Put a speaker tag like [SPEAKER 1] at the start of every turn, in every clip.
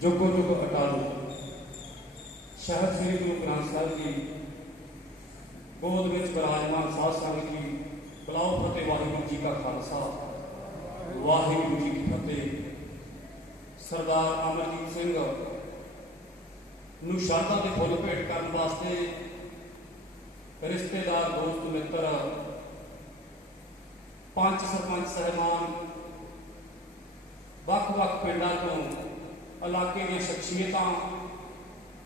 [SPEAKER 1] ਜੋਗੋ ਜੋਗ ਅਟਾਲੋ। ਸ਼ਹਿਰ ਸ੍ਰੀ ਗੁਰੂ ਗ੍ਰੰਥ ਸਾਹਿਬ ਜੀ ਗੋਦ ਵਿੱਚ ਬਿਰਾਜਮਾਨ ਸਾਧ ਸੰਗਤ ਜੀ ਬੁਲਾਓ ਫਤਿਹ, ਵਾਹਿਗੁਰੂ ਜੀ ਕਾ ਖਾਲਸਾ। ਵਾਹਿਗੁਰੂ ਜੀ ਕੀ ਫਤਿਹ। ਸਰਦਾਰ ਅਮਰਜੀਤ ਸਿੰਘ ਨੂੰ ਸ਼ਰਧਾ ਦੇ ਫੁੱਲ ਭੇਟ ਕਰਨ ਵਾਸਤੇ ਰਿਸ਼ਤੇਦਾਰ, ਦੋਸਤ, ਮਿੱਤਰ ਪੰਜ ਸਰਪੰਚ, ਸਹਿਬਾਨ, ਵੱਖ-ਵੱਖ ਪਿੰਡਾਂ ਤੋਂ ਇਲਾਕੇ ਦੀਆਂ ਸ਼ਖਸੀਅਤਾਂ,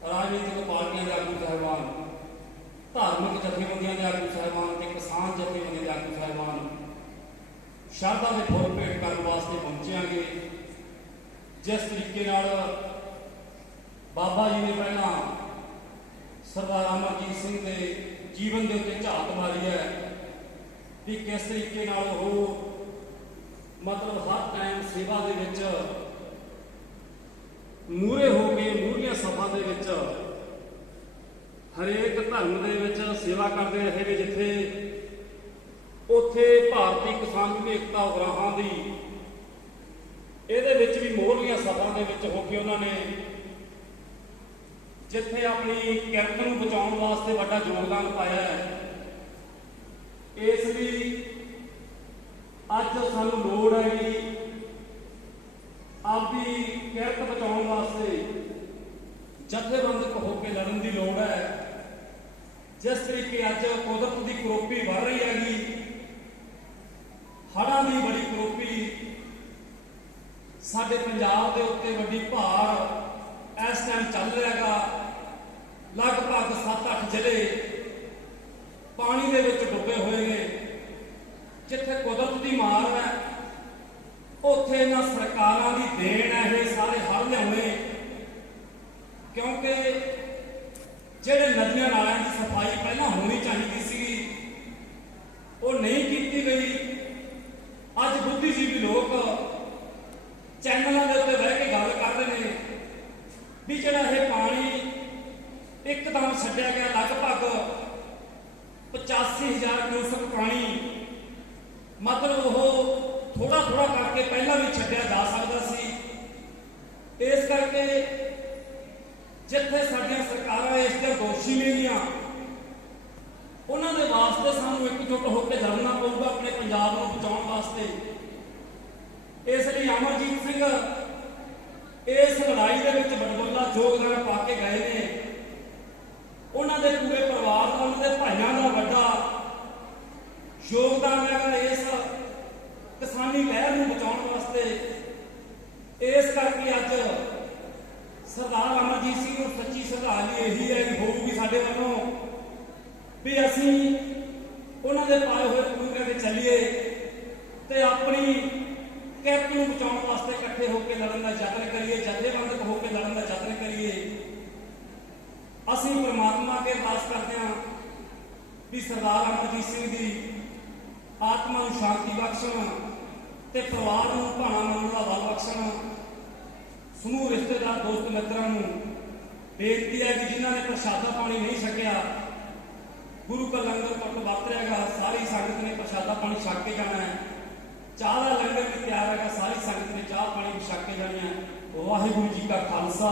[SPEAKER 1] ਰਾਜਨੀਤਿਕ ਪਾਰਟੀਆਂ ਦੇ ਆਗੂ ਸਹਿਬਾਨ, ਧਾਰਮਿਕ ਜਥੇਬੰਦੀਆਂ ਦੇ ਆਗੂ ਸਹਿਬਾਨ ਤੇ ਕਿਸਾਨ ਜਥੇਬੰਦੀਆਂ ਦੇ ਆਗੂ ਸਹਿਬਾਨ, ਸ਼ਰਧਾ ਦੇ ਫੁੱਲ ਭੇਟ ਕਰਨ ਵਾਸਤੇ ਪਹੁੰਚਿਆਂਗੇ ਜਿਸ ਤਰੀਕੇ ਨਾਲ ਬਾਬਾ ਜੀ ਨੇ ਪਹਿਲਾਂ ਸਰਦਾਰ ਅਮਰਜੀਤ ਸਿੰਘ ਦੇ ਜੀਵਨ ਦੇ ਉੱਤੇ ਝਾਤ ਮਾਰੀ ਹੈ ਵੀ ਕਿਸ ਤਰੀਕੇ ਨਾਲ ਉਹ ਮਤਲਬ ਹਰ ਟਾਈਮ ਸੇਵਾ ਦੇ ਵਿੱਚ ਮੂਰੇ ਹੋ ਕੇ ਮੂਰੀਆਂ ਸਭਾ ਦੇ ਵਿੱਚ ਹਰੇਕ ਧਰਮ ਦੇ ਵਿੱਚ ਸੇਵਾ ਕਰਦੇ ਰਹੇ ਨੇ, ਜਿੱਥੇ ਉੱਥੇ ਭਾਰਤੀ ਕਿਸਾਨ ਏਕਤਾ ਉਗਰਾਹਾਂ ਦੀ, ਇਹਦੇ ਵਿੱਚ ਵੀ ਮੋਹਰਲੀਆਂ ਸਭਾ ਦੇ ਵਿੱਚ ਹੋ ਕੇ ਉਹਨਾਂ ਨੇ ਜਿੱਥੇ ਆਪਣੀ ਕਿਰਤ ਨੂੰ ਬਚਾਉਣ ਵਾਸਤੇ ਵੱਡਾ ਯੋਗਦਾਨ ਪਾਇਆ ਹੈ, ਇਸ ਲਈ ਅੱਜ ਸਾਨੂੰ ਲੋੜ ਹੈ ਕਿ ਆਪਦੀ ਕਿਰਤ ਬਚਾਉਣ ਜਥੇਬੰਦਕ ਹੋ ਕੇ ਲੜਨ ਦੀ ਲੋੜ ਹੈ। ਜਿਸ ਤਰੀਕੇ ਅੱਜ ਕੁਦਰਤ ਦੀ ਕਰੋਪੀ ਵਧ ਰਹੀ ਹੈਗੀ, ਹੜ੍ਹਾਂ ਦੀ ਬੜੀ ਕਰੋਪੀ, ਸਾਡੇ ਪੰਜਾਬ ਦੇ ਉੱਤੇ ਵੱਡੀ ਭਾਰ ਇਸ ਟਾਈਮ ਚੱਲ ਰਿਹਾ ਰਿਹਾਗਾ ਲਗਭਗ 7-8 ਜ਼ਿਲ੍ਹੇ ਪਾਣੀ ਦੇ ਵਿੱਚ ਡੁੱਬੇ ਹੋਏ ਨੇ। ਜਿੱਥੇ ਕੁਦਰਤ ਦੀ ਮਾਰ ਹੈ, ਉੱਥੇ ਇਹਨਾਂ ਸਰਕਾਰਾਂ ਦੀ ਦੇਣ ਹੈ ਇਹ ਕਿਉਂਕਿ ਜਿਹੜੇ ਨਦੀਆਂ ਨਾਲਿਆਂ ਦੀ ਸਫ਼ਾਈ ਪਹਿਲਾਂ ਹੋਣੀ ਚਾਹੀਦੀ ਸੀ ਉਹ ਨਹੀਂ ਕੀਤੀ ਗਈ। ਅੱਜ ਬੁੱਧੀਜੀਵੀ ਲੋਕ ਚੈਨਲਾਂ ਦੇ ਉੱਤੇ ਬਹਿ ਕੇ ਗੱਲ ਕਰਦੇ ਨੇ ਵੀ ਜਿਹੜਾ ਇਹ ਪਾਣੀ ਇੱਕਦਮ ਛੱਡਿਆ ਗਿਆ, ਲਗਭਗ 85000 ਕਿਊਸਕ ਪਾਣੀ, ਮਤਲਬ ਉਹ ਥੋੜਾ ਥੋੜਾ ਕਰਕੇ ਪਹਿਲਾਂ ਵੀ ਛੱਡਿਆ ਜਾ ਸਕਦਾ ਸੀ। ਇਸ ਕਰਕੇ ਜਿੱਥੇ ਸਾਡੀਆਂ ਸਰਕਾਰਾਂ ਇਸ ਦੇ ਦੋਸ਼ੀ ਨੇਗੀਆਂ ਉਹਨਾਂ ਦੇ ਵਾਸਤੇ ਸਾਨੂੰ ਇਕਜੁੱਟ ਹੋ ਕੇ ਲੜਨਾ ਪਊਗਾ ਆਪਣੇ ਪੰਜਾਬ ਨੂੰ ਬਚਾਉਣ ਵਾਸਤੇ। ਇਸ ਲਈ ਅਮਰਜੀਤ ਸਿੰਘ, ਇਸ ਲੜਾਈ ਦੇ ਵਿੱਚ ਬੜਬੱਲਾ ਯੋਗਦਾਨ ਪਾ ਕੇ ਗਏ ਨੇ, ਉਹਨਾਂ ਦੇ ਪੂਰੇ ਪਰਿਵਾਰ ਦਾ ਉਹਨਾਂ ਦੇ ਭਾਈਆਂ ਦਾ ਵੱਡਾ ਯੋਗਦਾਨ ਹੈਗਾ ਇਸ ਕਿਸਾਨੀ ਲਹਿਰ ਨੂੰ ਬਚਾਉਣ ਵਾਸਤੇ। ਇਸ ਕਰਕੇ ਅੱਜ ਸਰਦਾਰ ਨੂੰ ਸੱਚੀ ਸ਼ਰਧਾਂਜਲੀ ਇਹੀ ਹੈ ਹੋਊਗੀ ਸਾਡੇ ਵੱਲੋਂ। ਵੀ ਅਸੀਂ ਉਹਨਾਂ ਦੇ ਪਾਏ ਹੋਏ ਪੂਰੇ ਤੇ ਚੱਲੀਏ ਤੇ ਆਪਣੀ ਕਿਰਤ ਨੂੰ ਬਚਾਉਣ ਵਾਸਤੇ ਇਕੱਠੇ ਹੋ ਕੇ ਲੜਨ ਦਾ ਯਤਨ ਕਰੀਏ, ਜਥੇਬੰਦਕ ਹੋ ਕੇ ਲੜਨ ਦਾ ਯਤਨ ਕਰੀਏ। ਅਸੀਂ ਪ੍ਰਮਾਤਮਾ ਅੱਗੇ ਅਰਦਾਸ ਕਰਦੇ ਹਾਂ ਵੀ ਸਰਦਾਰ ਅਮਰਜੀਤ ਸਿੰਘ ਦੀ ਆਤਮਾ ਨੂੰ ਸ਼ਾਂਤੀ ਬਖਸ਼ਣ ਤੇ ਪਰਿਵਾਰ ਨੂੰ ਭਾਣਾ ਮੰਨਣ ਦਾ ਬਲ ਬਖਸ਼ਣ, ਸਮੂਹ ਰਿਸ਼ਤੇਦਾਰ, ਦੋਸਤ ਮਿੱਤਰਾਂ ਨੂੰ ਬੇਨਤੀ ਹੈ ਕਿ ਜਿਨ੍ਹਾਂ ਨੇ ਪ੍ਰਸ਼ਾਦਾ ਪਾਣੀ ਨਹੀਂ ਛਕਿਆ, ਗੁਰੂ ਕਾ ਲੰਗਰ ਟੁੱਟ ਵਰਤਿਆਗਾ ਸਾਰੀ ਸੰਗਤ ਨੇ ਪ੍ਰਸ਼ਾਦਾ ਪਾਣੀ ਛਕ ਕੇ ਜਾਣਾ ਹੈ। ਚਾਹ ਦਾ ਲੰਗਰ ਵੀ ਤਿਆਰ ਹੈਗਾ, ਸਾਰੀ ਸੰਗਤ ਨੇ ਚਾਹ ਪਾਣੀ ਵੀ ਛਕ ਕੇ ਜਾਣੀ ਹੈ। ਵਾਹਿਗੁਰੂ ਜੀ ਕਾ ਖਾਲਸਾ,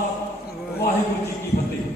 [SPEAKER 1] ਵਾਹਿਗੁਰੂ ਜੀ ਕੀ ਫਤਿਹ।